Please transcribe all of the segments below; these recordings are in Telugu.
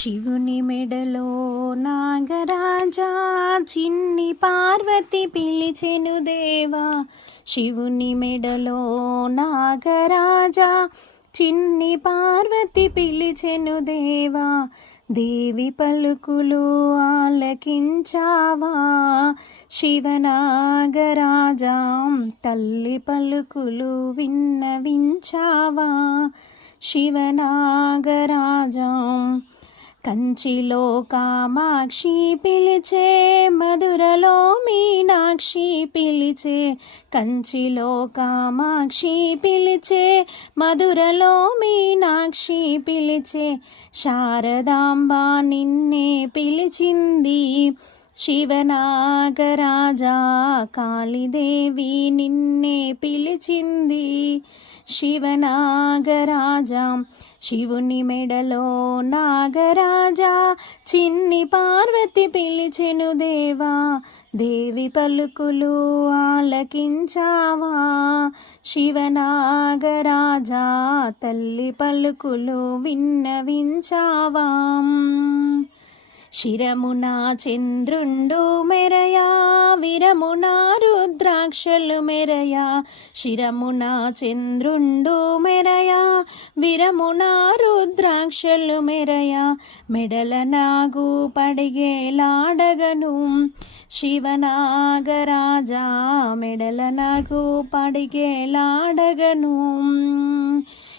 శివుని మెడలో నాగరాజా చిన్ని పార్వతి పిలిచెను దేవా. శివుని మెడలో నాగరాజా చిన్ని పార్వతి పిలిచెను దేవా. దేవి పలుకులు ఆలకించావా శివనాగరాజా. తల్లి పలుకులు విన్నవించావా శివనాగరాజా. కంచిలో కామాక్షి పిలిచే మధురలో మీనాక్షి పిలిచే. కంచిలో కామాక్షి పిలిచే మధురలో మీనాక్షి పిలిచే. శారదాంబ నిన్నే పిలిచింది శివనాగరాజా. కాళీదేవి నిన్నే పిలిచింది శివనాగరాజా. శివుని మెడలో నాగరాజా చిన్ని పార్వతి పిలిచెను దేవా. దేవి పలుకులు ఆలకించావా శివనాగరాజా. తల్లి పలుకులు విన్నవించావా. శిరమున చంద్రుండు మెరయా విరమున రుద్రాక్షలు మెరయా. శిరమున చంద్రుండు మెరయా విరమున రుద్రాక్షలు మెరయా. మెడల నాగు పడిగేలాడగను శివనాగరాజా. మెడల నాగు పడిగేలాడగను.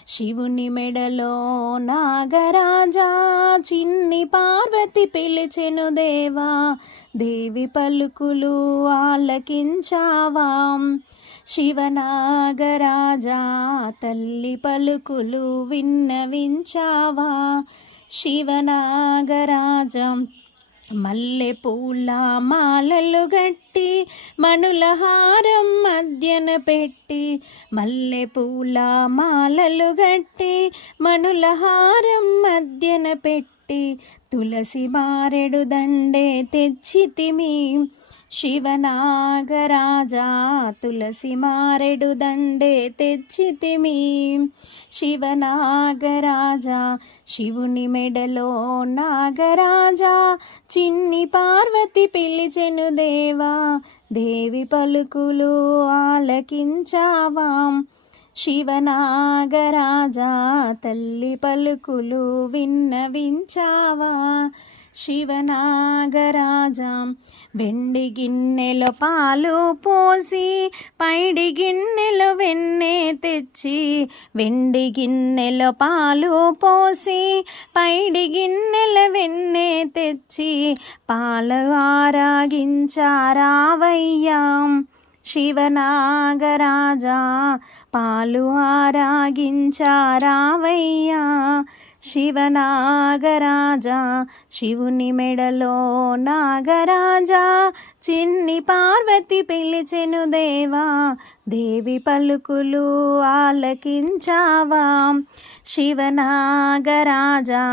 శివుని మెడలో నాగరాజా చిన్ని పార్వతి పిలిచెను దేవా. దేవి పలుకులు ఆలకించావా శివనాగరాజా. తల్లి పలుకులు విన్నవించావా శివనాగరాజా. మల్లె పూల మాలలు గట్టి మణుల హారం మధ్యన పెట్టి. మల్లె పూల మాలలు గట్టి మణుల హారం మధ్యన పెట్టి. తులసి మారెడు దండే తెచ్చితిమి శివనాగరాజా. తులసి మారెడు దండే తెచ్చితిమి శివనాగరాజా. శివుని మెడలో నాగరాజా చిన్ని పార్వతి పిలిచెను దేవా. దేవి పలుకులు ఆలకించావా శివనాగరాజా. తల్లి పలుకులు విన్నవించావా శివనాగరాజా. వెండి గిన్నెలో పాలు పోసి పైడి గిన్నెలో వెన్నె తెచ్చి. వెండి గిన్నెలో పాలు పోసి పైడి గిన్నెల వెన్నె తెచ్చి. పాలు ఆరాగించారావయ్యా శివనాగరాజా. పాలు ఆరాగించారావయ్యా శివనాగరాజా. శివుని మెడలో నాగరాజా చిన్ని పార్వతి పిలిచెను దేవా. దేవి పలుకులు ఆలకించావా శివనాగరాజా.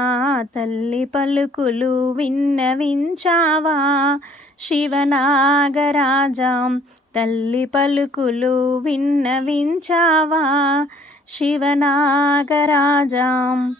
తల్లి పలుకులు విన్నవించావా శివనాగరాజా. తల్లి పలుకులు విన్నవించావా శివనాగరాజా.